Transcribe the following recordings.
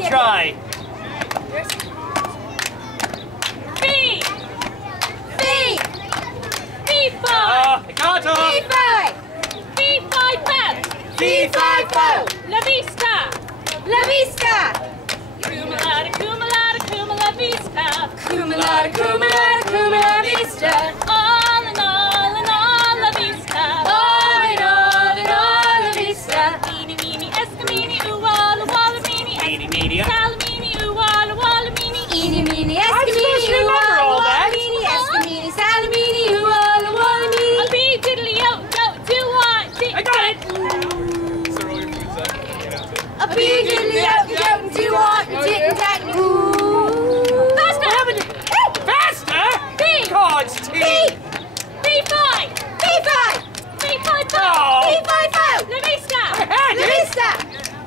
I'll try. B. B. B5. I can't talk. B5. B5 bell. B5 La vista. La vista. Cumalada, cumalada, cumala vista. Cumalada, cumalada, cumala vista. All in all, la vista. All in all, la vista. Meeny, meeny, escamini, ooh, walla, walla, meeny, Meeny, meeny. salamini, ooh, walla, walla, meeny. Eeny, meeny, I'm supposed to escamini, remember all that. meeny, escamini, salamini, walla, walla, meeny. A bee diddly yo, go, do what? I got it. A bee diddly out, out, do what, and tit and tat, and ooh. Faster! Faster? B! God, it's T. B5! B5. B5 Oh. B5 La vista! Hey, La vista.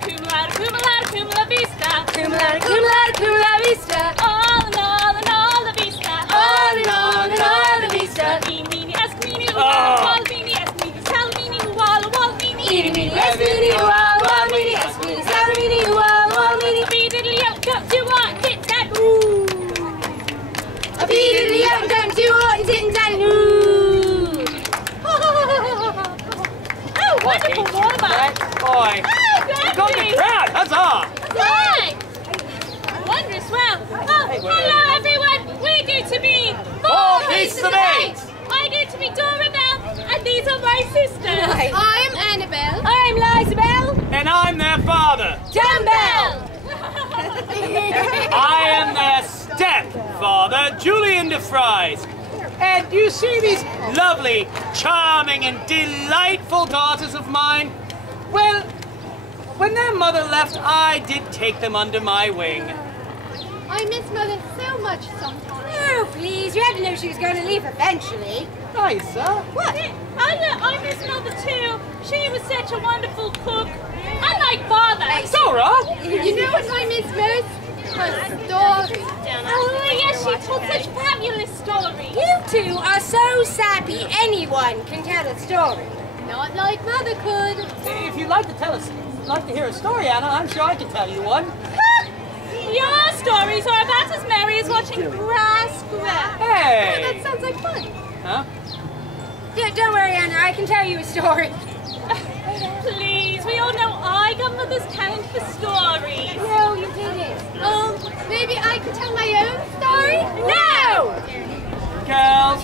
Cumalada, cumalada, cumala vista. Cumalada, cumalada, cumala vista. All in all, la vista. All in all, la vista. Meeny, meeny, escamini, ooh, walla, walla, meeny, escamini, salamini, ooh, walla, walla, meeny. Eeny, meeny, escamini, walla, walla, meeny, escamini, salamini, walla, walla, meeny. A bee diddly yo, go, do what? Tit, tat, ooh. A bee diddly out, don't do what, and tit and tat, and ooh. Oh, wonderful warm-up. Boy. Oh, Got the Grandy. crowd. Huzzah. Right. Wondrous. Well, oh, hello everyone. We do to be Four pieces of eight. I do to be Dorabelle, and these are my sisters. I'm Annabelle. I'm Lizabelle. And I'm their father. Dumbbell. I am their stepfather, Julian DeFries. And you see these lovely, charming and delightful daughters of mine? Well, when their mother left, I did take them under my wing. I miss Mother so much sometimes. Oh, please, you had to know she was going to leave eventually. Liza? What? I miss Mother too. She was such a wonderful cook. Unlike Father. Zora? You know what I miss most? Her story. Oh, yes, she told such fabulous stories. You two are so sappy, anyone can tell a story. Not like Mother could. If you'd like to hear a story, Anna, I'm sure I can tell you one. Your stories are about as merry as watching grass grow. Hey! That sounds like fun. Huh? Yeah, don't worry, Anna, I can tell you a story. Please, we all know I got Mother's talent for stories. No, you didn't. Maybe I could tell my own story? No! Girls,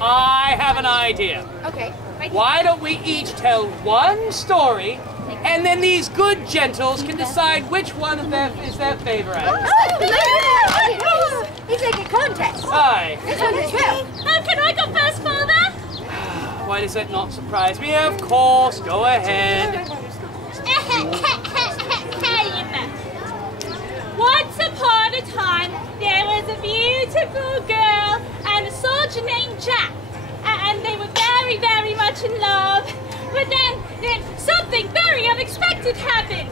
I have an idea. Okay. Why don't we each tell one story, and then these good gentles can decide which one of them is their favorite. It's like a contest. Aye. This one as well. Oh, can I go first, Father? Why does that not surprise me? Of course, go ahead. Once upon a time, there was a beautiful girl and a soldier named Jack. And they were very, very much in love. But then something very unexpected happened.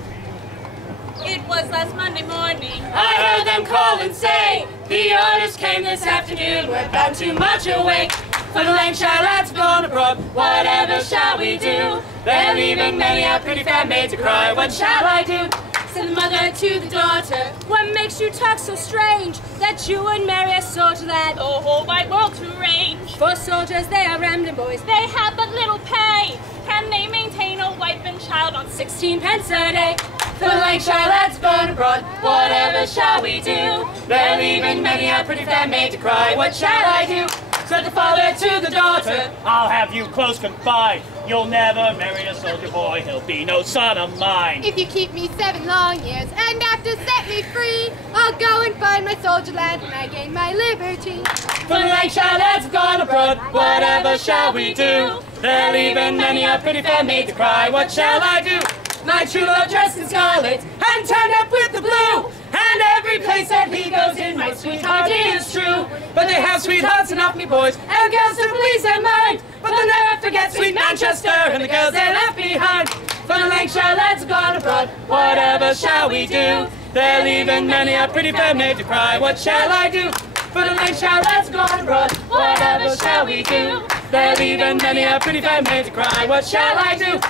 It was last Monday morning. I heard them call and say, the orders came this afternoon, we're bound too much away. For the Lancashire lads gone abroad, whatever shall we do? They're leaving many a pretty fair maid to cry, what shall I do? Said the mother to the daughter, what makes you talk so strange, that you would marry a soldier lad? The whole wide world to range. For soldiers they are rambling boys, They have but little pay. Can they maintain a wife and child on 16 pence a day. For the Lancashire lads gone abroad, whatever shall we do? They're leaving many a pretty fair maid to cry, what shall I do? Said the father to the daughter, I'll have you close confined. You'll never marry a soldier boy, he'll be no son of mine. If you keep me 7 long years and after set me free, I'll go and find my soldier lad when I gain my liberty. For the Lancashire lads have gone abroad, whatever shall we do? They're leaving many a pretty fair maid to cry, what shall I do? My true love dressed in scarlet and turned up with the blue, and every place that he goes in, my sweetheart is true. But they have sweethearts enough, me boys, and girls to please their mind, but they'll never forget sweet Manchester and the girls they left behind. For the Lancashire lads have gone abroad, whatever shall we do? They're leaving many a pretty fair maid to cry, what shall I do? For the Lancashire lads have gone abroad, whatever shall we do? They're leaving many a pretty fair maid to cry, what shall I do?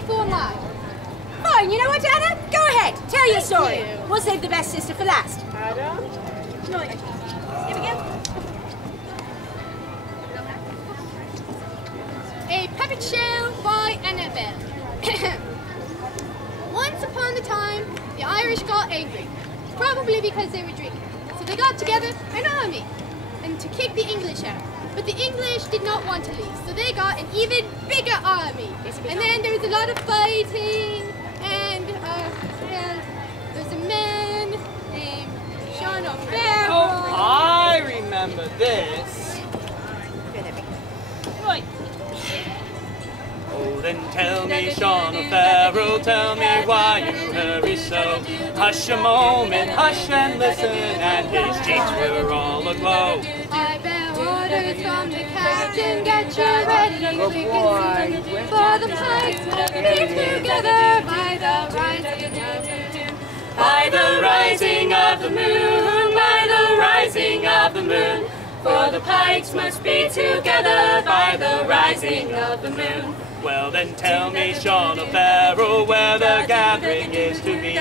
before mine. Fine, you know what, Anna? Go ahead, tell your story. you. We'll save the best sister for last. A puppet show by Annabelle. Once upon a time, the Irish got angry, probably because they were drinking. So they got together an army and to kick the English out. But the English did not want to leave, so they got an even bigger army. And then there was a lot of fighting, and there's a man named Sean O'Farrell. Oh, I remember this. Right. Oh, then tell me, Sean O'Farrell, tell me why you hurry so. Hush a moment, hush and listen, and his cheeks were all aglow. I bear orders from the captain, get your ready chickens for the pikes will be together by the rising of the moon. By the rising of the moon, by the rising of the moon, for the pikes must be together by the rising of the moon. Well then tell me, Sean O'Farrell, where the gathering is to be.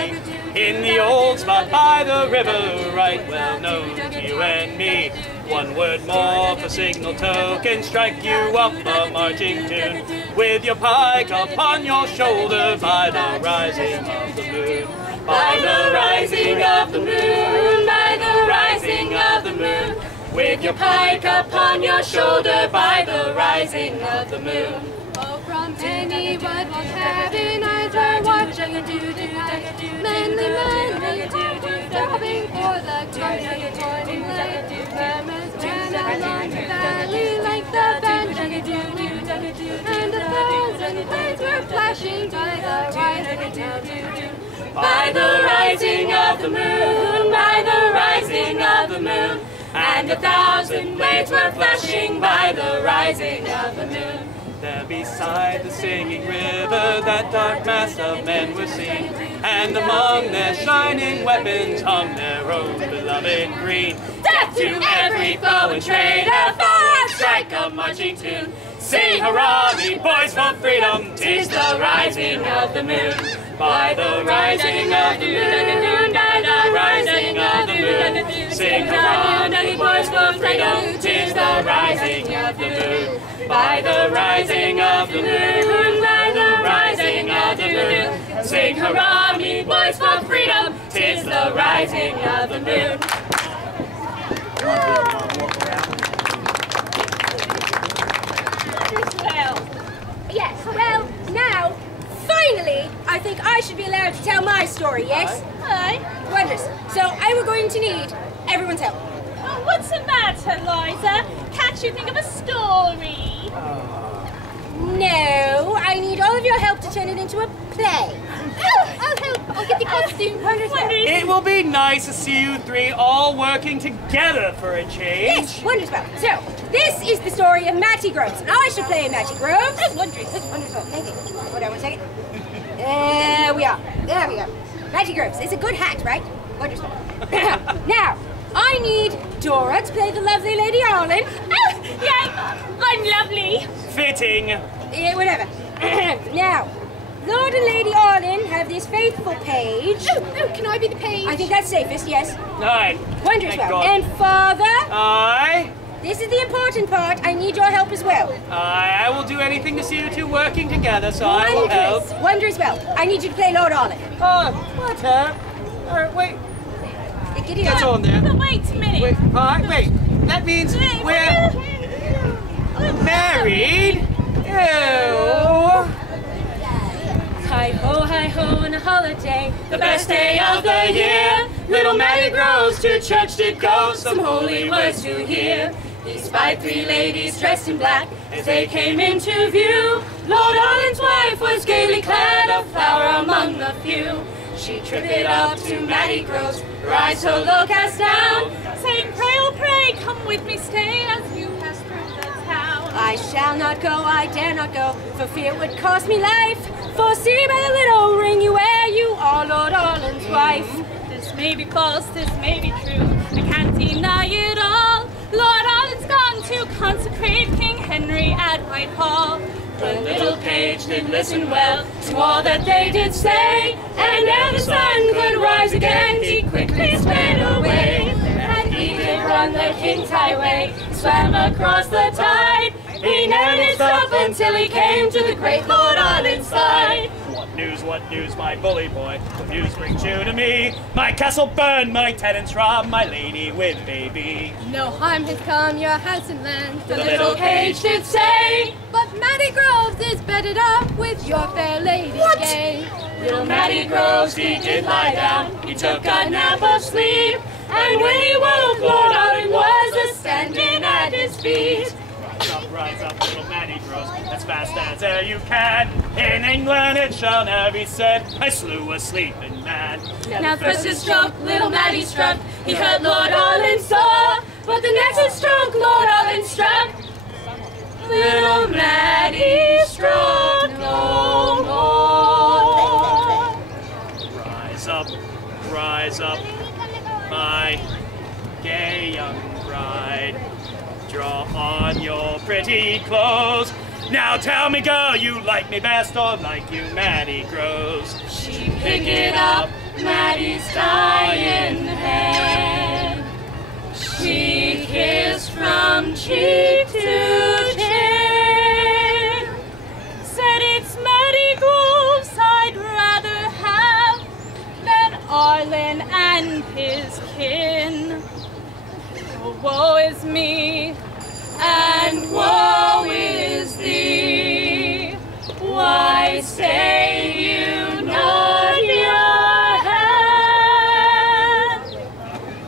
In the old spot by the river, right well known to you and me. One word more for signal token, strike you up a marching tune. With your pike upon your shoulder by the rising of the moon. By the rising of the moon, by the rising of the moon. With your pike upon your shoulder by the rising of the moon. Oh, from any woodwalk cabin, I try watching a manly man, stopping for the coming morning light. Farmers ran along the valley like the band, and 1,000 lights were flashing by the rising of the moon. By the rising of the moon, by the rising of the moon, and 1,000 blades were flashing by the rising of the moon. There beside the singing river, that dark mass of men were seen, and among their shining weapons hung their own beloved green. Death to every foe and traitor, forward strike a marching tune. Sing hurrah, me boys, for freedom, 'tis the rising of the moon. By the rising of the moon, by the rising of the moon. Sing hurrah, me boys, for freedom, 'tis the rising of the moon. By the rising of the moon, by the rising of the moon. Sing hurrah, me boys, for freedom, 'tis the rising of the moon. Yes, well, now, finally, I think I should be allowed to tell my story, yes? Aye. Wonders. So I were going to need everyone's help. Oh, what's the matter, Liza? Can't you think of a story? No, I need all of your help to turn it into a play. Oh, I'll help. I'll get the costume. Wonders. It will be nice to see you three all working together for a change. Yes, Wonders. So, this is the story of Matty Groves. And I should play Matty Groves. Wonders. Thank you. Hold on one second. There we are. There we go. Matty Groves. It's a good hat, right? Wonderful. Now, I need Dora to play the lovely Lady Arlen. Oh, yeah, I'm lovely. Fitting. Yeah, whatever. Now, Lord and Lady Arlen have this faithful page. Oh, can I be the page? I think that's safest, yes. Aye. Wonders. Thank Well. God. And Father, Aye. this is the important part. I need your help as well. Aye, I will do anything to see you two working together, so I will help. Wonders. Well. I need you to play Lord Arlen. Oh, what her? Wait, Giddy that's up. on there. But wait a minute. Wait, alright, wait. That means we're married? Ew. Hi ho, on a holiday. The best day of the year. Little Matty Groves to church did go, some holy words to hear. He spied three ladies dressed in black as they came into view. Lord Arlen's wife was gaily clad, a flower among the few. She tripped up to Matty Groves, her eyes so low cast down, Saying, pray, oh pray, come with me, stay as you pass through the town. I shall not go, I dare not go, for fear it would cost me life. For see by the little ring you wear, you are Lord Arlen's wife. This may be false, this may be true, I can't deny it all. Lord Arlen's gone to consecrate King Henry at Whitehall. The little page did listen well to all that they did say, and ere the sun could rise again, he quickly sped away. And he did run the king's highway, swam across the tide. He never did stop until he came to the great Lord all inside. What news, my bully boy? What news brings you to me? My castle burned, my tenants robbed, my lady with baby. No harm has come your house and land, The little page did say. but Matty Groves is bedded up with your fair lady gay. Little Matty Groves, he did lie down, he took a nap of sleep, and when he woke, Lord Arden was a-standing at his feet. Rise up, little Matty Groves, as fast as e'er you can. In England it shall never be said, I slew a sleeping man. Now first his stroke, little Matty struck, he heard Lord Arlen saw, but the next his stroke, Lord Arlen struck, little Matty struck no more. Rise up, my gay young bride. Draw on your pretty clothes. Now tell me, girl, you like me best or like you Matty Groves? She picked up Matty's dying head. She kissed from cheek to chin. Said it's Matty Groves I'd rather have than Arlen and his kin. Oh, woe is me, and woe is thee. Why stay you not your hand?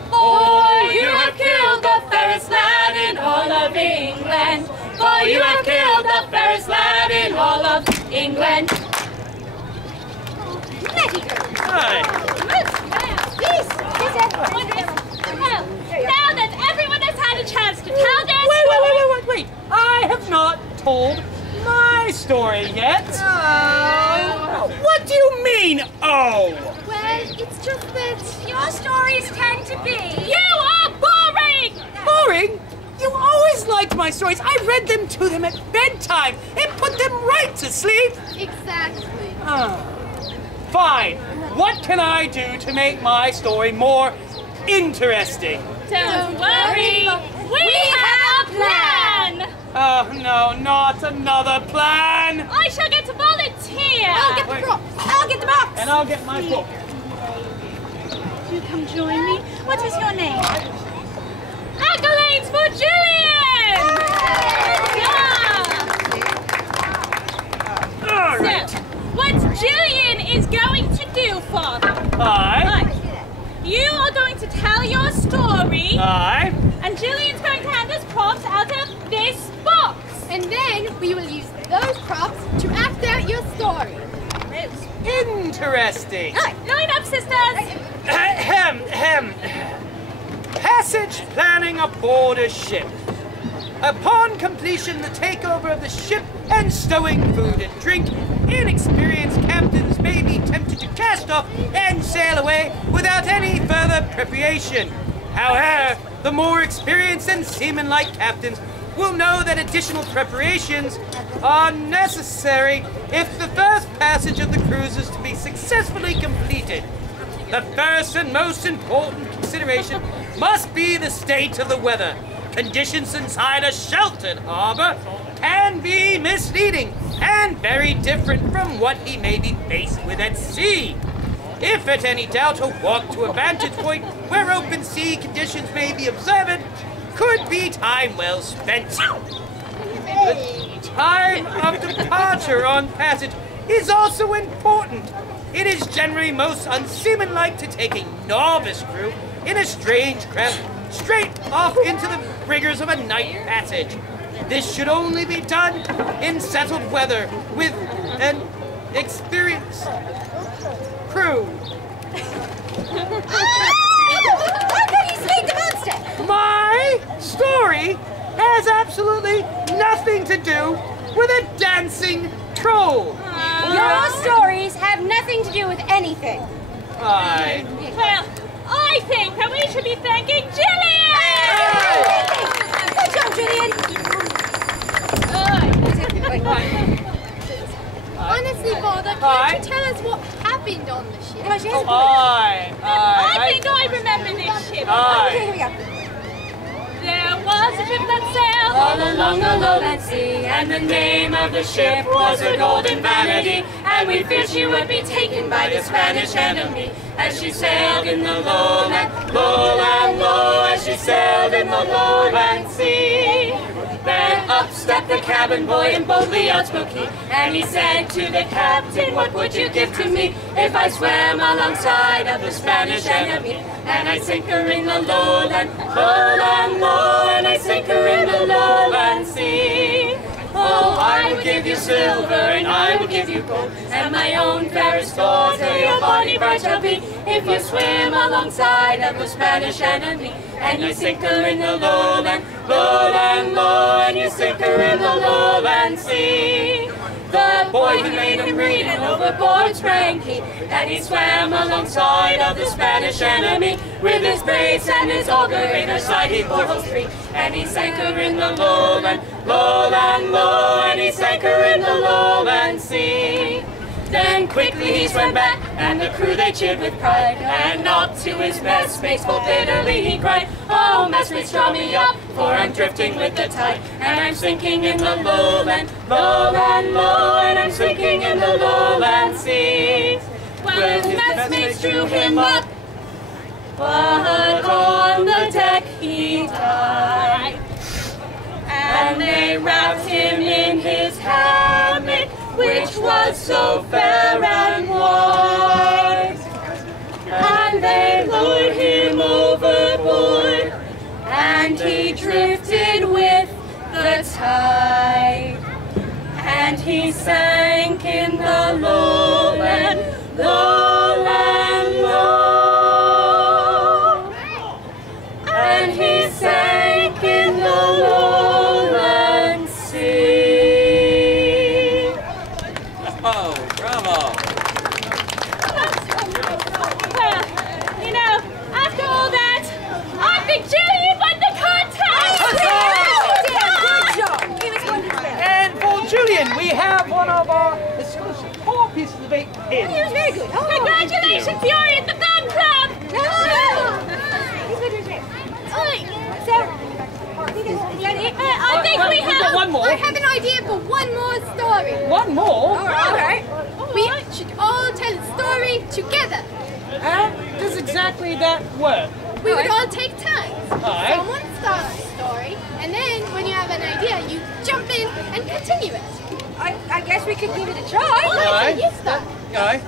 For you have killed the fairest lad in all of England. For you have killed the fairest lad in all of England. Hi. Now that everyone has had a chance to tell their Wait. I have not told my story yet. What do you mean, oh? Well, it's just that your stories tend to be. You are boring! Boring? You always liked my stories. I read them to them at bedtime. It put them right to sleep. exactly. Fine. What can I do to make my story more interesting? Don't worry, we have a plan! Oh, no, not another plan. I shall get to volunteer! I'll get the Wait. props. I'll get the box! And I'll get my book. You come join me. What is your name? Accolades for Jillian! All right. So, what Jillian is going to do, Father? Aye. You are going to tell your story, Aye. and Jillian's going to hand us props out of this box. And then we will use those props to act out your story. Interesting. Line up, sisters. Ahem. Passage planning aboard a ship. Upon completion, the takeover of the ship and stowing food and drink, inexperienced captains may be tempted to cast off and sail away without any further preparation. However, the more experienced and seaman-like captains will know that additional preparations are necessary if the first passage of the cruise is to be successfully completed. The first and most important consideration must be the state of the weather. Conditions inside a sheltered harbor can be misleading and very different from what he may be faced with at sea. If at any doubt, a walk to a vantage point where open sea conditions may be observed could be time well spent. The time of departure on passage is also important. It is generally most unseamanlike to take a novice crew in a strange craft straight off into the rigors of a night passage. This should only be done in settled weather with an experienced crew. How can you speak to monster? My story has absolutely nothing to do with a dancing troll. Your stories have nothing to do with anything. Aye. Well, I think that we should be thanking Jillian! Good job, Julian. Good. honestly, Father, can't you tell us what happened on the ship? I think I remember this ship. Okay, here we go. There was a ship that sailed all along the lowland sea, and the name of the ship was the Golden Vanity, and we feared she would be taken by the Spanish enemy, as she sailed in the lowland, lowland, low, as she sailed in the lowland sea. Then up stepped the cabin boy and boldly outspoke he, and he said to the captain, what would you give to me if I swam alongside of the Spanish enemy? And I sink her in the lowland, lowland, low, and I sink her in the lowland sea. Oh, I would give you silver, and I would give you gold, and my own fairest store till your body bright shall be, if you swim alongside of the Spanish enemy. And you sink her in the lowland, lowland, low, and you sink her in the lowland sea. The boy who made him read and overboard sprang he, and he swam alongside of the Spanish enemy. With his brace and his auger in her side he bore holes three, and he sank her in the lowland, lowland, low, and he sank her in the lowland sea. Then quickly he swam back, and the crew they cheered with pride, and up to his messmates full bitterly he cried, oh, messmates, draw me up, for I'm drifting with the tide, and I'm sinking in the lowland, lowland, low, and I'm sinking in the lowland sea. Well, his messmates drew him up, but on the deck he died, and they wrapped him in his hammock, which was so fair and white, and they lowered him overboard, and he drifted with the tide, and he sank in the lowland, lowland, low, and he sank in the lowland sea. Oh, bravo! Well, you know, after all that, I think Julie won the contest! Good job! He was wonderful. And for Julian, we have one of our exclusive 4 pieces of 8 pins. He was very good. Oh. Congratulations, you're in the fan club! He's good, he's good. So, I think we We've got have... one more. I have an idea for one more story. One more? all right. We should all tell a story together. How does exactly that work? We would all take turns. Alright. Someone starts the story, and then when you have an idea, you jump in and continue it. I guess we could give it a try. Alright. You start. Alright.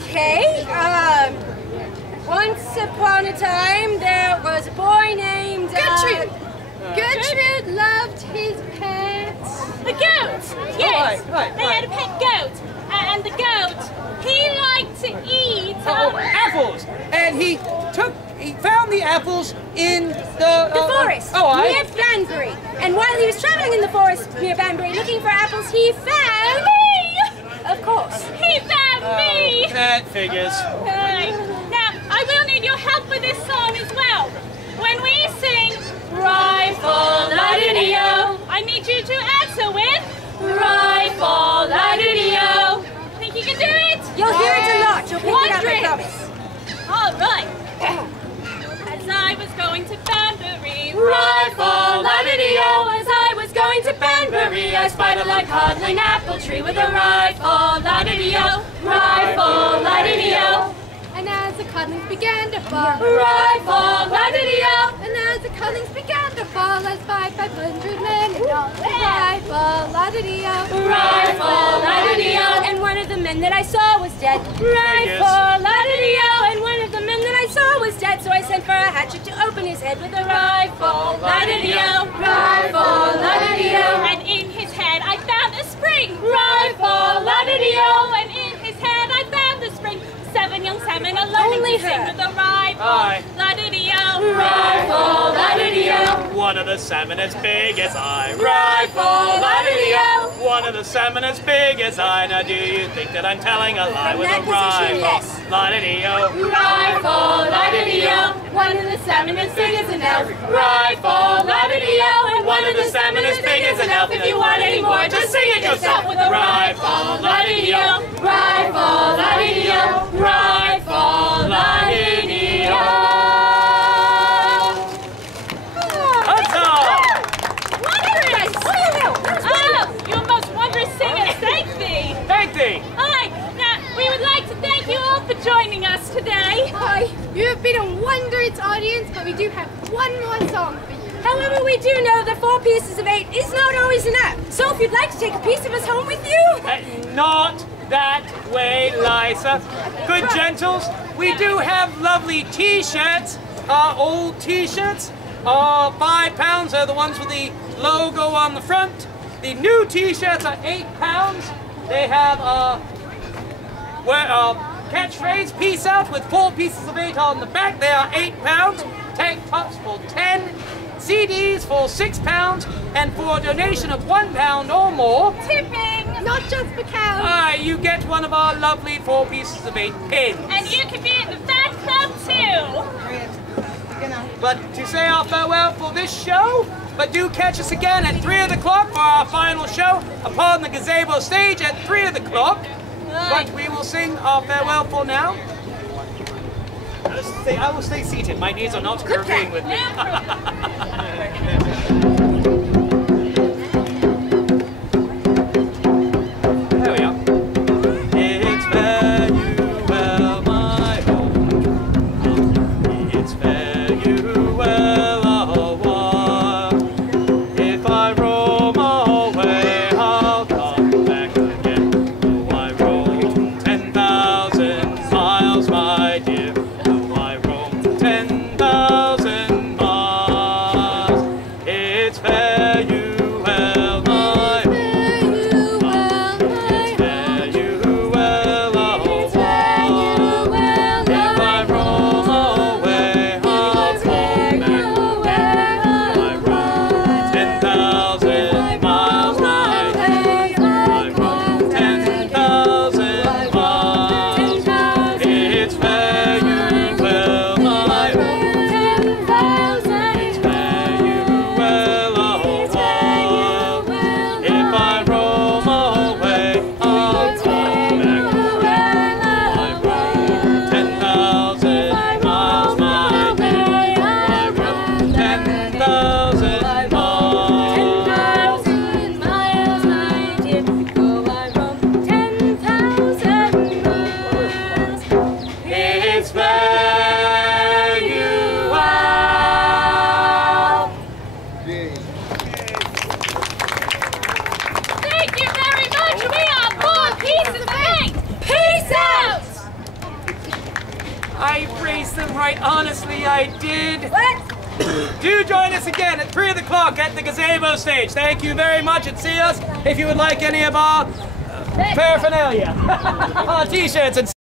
Okay. Once upon a time, there was a boy named Gertrude. Gertrude loved his pets. The goat! Yes! right, They had a pet goat. And the goat, he liked to eat... Apples! And he found the apples in the forest near Banbury. And while he was traveling in the forest near Banbury looking for apples, he found me! Of course. He found me! That figures. Now, I will need your help with this song as well. When we sing Rifle La-di-di-o, I need you to answer with Rifle La-di-di-o. Think you can do it? You'll hear it a lot. You'll pick it up, I promise. All right. As I was going to Banbury, Rifle La-di-di-o, as I was going to Banbury, I spied a log-huddling apple tree with a rifle La-di-di-o, rifle La-di-di-o. And as the cuddlings began to fall, Rifle La-di-di-o, and as the cuddlings began to fall, as 500 men and all, rifle la-di-di-o, rifle La-di-di-o, And one of the men that I saw was dead. Rifle La-di-di-o. And one of the men that I saw was dead, so I sent for a hatchet to open his head with a rifle La-di-di-o, rifle La-di-di-o, and in his head I found a spring. rifle La-di-di-o, And in his head I found a spring. 7 young salmon are learning Only to sing her. with a rifle. Aye. La-di-di-o. rifle La-di-di-o, One of the salmon as big as I. rifle La-di-di-o. One of the salmon as big as I. Now do you think that I'm telling a lie From with that a position, rifle? yes. La-di-di-o. Rifle La-di-di-o, One of the salmon as big as an elf. Rifle, la-di-dee-o. And one of the salmon as big as an elf. If you want any more, just sing it yourself with a rifle, la-di-dee-o. Rifle, la-di-dee-o. Rifle, la-di-dee-o. You most wondrous singers, thank thee! Thank thee! Hi! Now, we would like to thank you all for joining us today. Hi, you have been a wondrous audience, but we do have one more song for you. However, we do know that 4 pieces of 8 is not always enough. So if you'd like to take a piece of us home with you... Not that way, Liza. Good gentles, we do have lovely t-shirts, old t-shirts. £5 are the ones with the logo on the front. The new t-shirts are £8. They have catchphrase, peace out, with 4 pieces of 8 on the back. They are £8. Tank tops for 10. CDs for £6. And for a donation of £1 or more, Tipping! Not just for cows. you get one of our lovely 4 pieces of 8 pins. And you can be in the fan club too! But to say our farewell for this show, but do catch us again at 3 o'clock for our final show upon the gazebo stage at 3 o'clock. But we will sing our farewell for now. I will stay seated. My knees are not curving with me. There we are. It's fare you well, my home. It's fare you well a while. If I roam away, I'll come back again. Though I roam 10,000 miles, my dear. Though I roam 10,000 miles. It's fare you well, my home. It's fare you well a while. If I roam away, I'll come back. I roam 10,000 miles, my dear. I roam 10,000 miles. It's fare you well, my home. It's fare you well a while. If I roam away, I'll come back. I roam 10,000 miles, my dear. I roam 10,000 It's fare you well. Thank you very much! We are 4 pieces of 8! Peace out! I praised them right honestly, I did. What? Do join us again at 3 o'clock at the gazebo stage. Thank you very much, and see us if you would like any of our paraphernalia, our t-shirts and